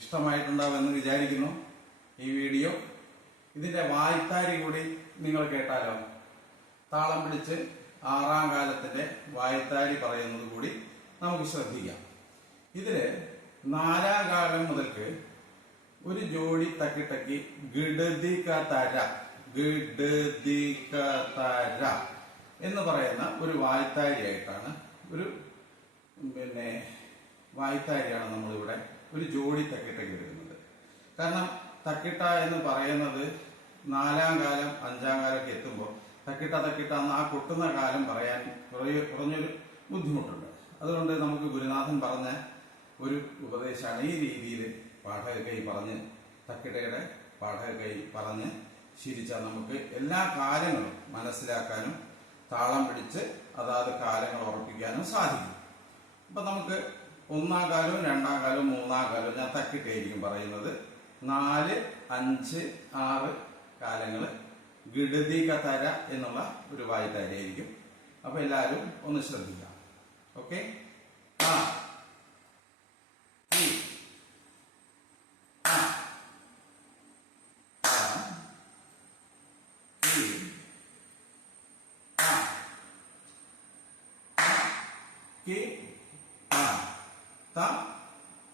ഇഷ്ടമായിട്ടുണ്ടാവുമെന്ന് വിചാരിക്കുന്നു ഈ വീഡിയോ. ഇതിന്റെ വായ്ത്താരി കൂടി നിങ്ങൾ കേട്ടാലോ. താളം പിടിച്ച് ആറാം കാലത്തിന്റെ വായ്ത്താരി പറയുന്നത് കൂടി നമുക്ക് ശ്രദ്ധിക്കാം. ഇതിൽ നാലാം കാലം മുതൽക്ക് ഒരു ജോഡി തക്കിട്ടക്കി ഗിഡതിക തര ഗിഡതിക തര എന്ന് പറയുന്ന ഒരു വായ്ത്താരിയായിട്ടാണ് ഒരു പിന്നെ വായ്ത്താരിയാണ് നമ്മളിവിടെ ഒരു ജോഡി തക്കിട്ടയ്ക്ക് വരുന്നുണ്ട് കാരണം തക്കിട്ട എന്ന് പറയുന്നത് നാലാം കാലം അഞ്ചാം കാലമൊക്കെ എത്തുമ്പോൾ തക്കിട്ട തക്കിട്ട എന്ന് ആ കൊട്ടുന്ന കാലം പറയാൻ കുറേ- കുറഞ്ഞൊരു ബുദ്ധിമുട്ടുണ്ട്. അതുകൊണ്ട് നമുക്ക് ഗുരുനാഥൻ പറഞ്ഞ ഒരു ഉപദേശമാണ് ഈ രീതിയിൽ പാഠകൈ പറഞ്ഞ് തക്കിടയുടെ പാഠകൈ പറഞ്ഞ് ശീലിച്ചാൽ നമുക്ക് എല്ലാ കാര്യങ്ങളും മനസ്സിലാക്കാനും താളം പിടിച്ച് അതാത് കാലങ്ങൾ ഉറപ്പിക്കാനും സാധിക്കും. അപ്പം നമുക്ക് ഒന്നാം കാലവും രണ്ടാം കാലവും മൂന്നാം കാലവും ഞാൻ തക്കിട്ടായിരിക്കും പറയുന്നത്. നാല് അഞ്ച് ആറ് കാലങ്ങൾ ഗിഡതി കതര എന്നുള്ള ഒരു വായ്ത്താരയായിരിക്കും അപ്പൊ എല്ലാവരും ഒന്ന് ശ്രദ്ധിക്കാം ഓക്കെ? ആ. ता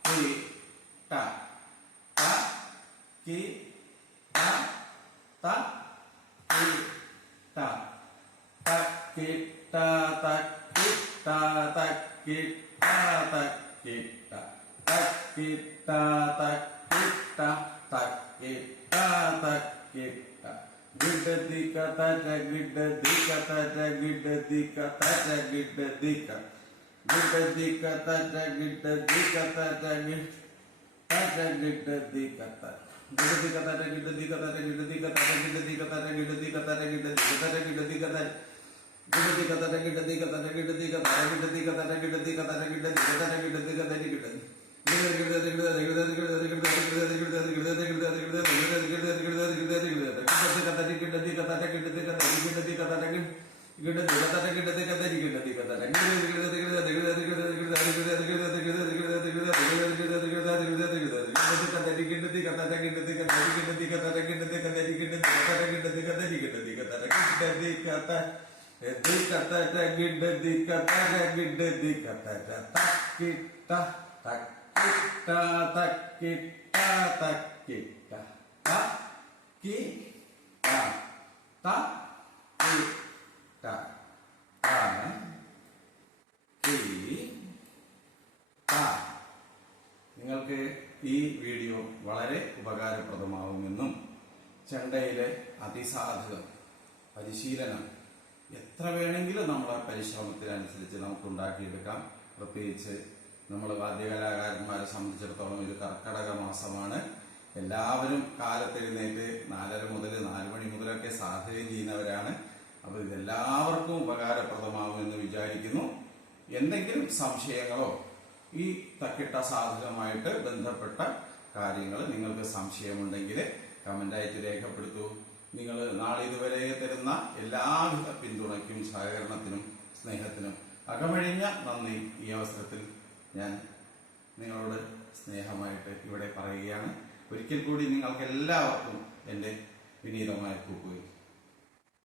के टा ता के टा ता के टा ता के टा ता के टा ता के टा ता के टा ता के टा ता के टा ता के टा ता के टा गिड दिकता गिड दिकता गिड दिकता गिड दिकता गिटदी कतट गिटदी कतट गिटट गिटदी कतट गिटदी कतट गिटदी कतट गिटदी कतट गिटदी कतट गिटदी कतट गिटदी कतट गिटदी कतट गिटदी कतट गिटदी कतट गिटदी कतट गिटदी कतट गिटदी कतट गिटदी कतट गिटदी कतट गिटदी गिटदी कतट गिटदी कतट गिटदी दिखता ഈ വീഡിയോ വളരെ ഉപകാരപ്രദമാവുമെന്നും ചെണ്ടയിലെ അതിസാധകം പരിശീലനം എത്ര വേണമെങ്കിലും നമ്മളെ പരിശ്രമത്തിനനുസരിച്ച് നമുക്ക് ഉണ്ടാക്കിയെടുക്കാം പ്രത്യേകിച്ച് നമ്മൾ വാദ്യകലാകാരന്മാരെ സംബന്ധിച്ചിടത്തോളം ഇത് കർക്കടക മാസമാണ്. എല്ലാവരും കാലത്തെഴുന്നേറ്റ് നാലര മുതൽ നാല് മണി മുതലൊക്കെ സാധകം ചെയ്യുന്നവരാണ്. അപ്പോൾ ഇതെല്ലാവർക്കും ഉപകാരപ്രദമാവുമെന്ന് വിചാരിക്കുന്നു. എന്തെങ്കിലും സംശയങ്ങളോ ഈ തക്കിട്ട സാധകമായിട്ട് ബന്ധപ്പെട്ട കാര്യങ്ങൾ നിങ്ങൾക്ക് സംശയമുണ്ടെങ്കിൽ കമന്റായിട്ട് രേഖപ്പെടുത്തൂ. നിങ്ങൾ നാളെ ഇതുവരെ തരുന്ന എല്ലാവിധ പിന്തുണയ്ക്കും സഹകരണത്തിനും സ്നേഹത്തിനും അകമഴിഞ്ഞ നന്ദി ഈ അവസരത്തിൽ ഞാൻ നിങ്ങളോട് സ്നേഹമായിട്ട് ഇവിടെ പറയുകയാണ്. ഒരിക്കൽ കൂടി നിങ്ങൾക്ക് എല്ലാവർക്കും എന്റെ വിനീതമായ കൂപ്പുകയും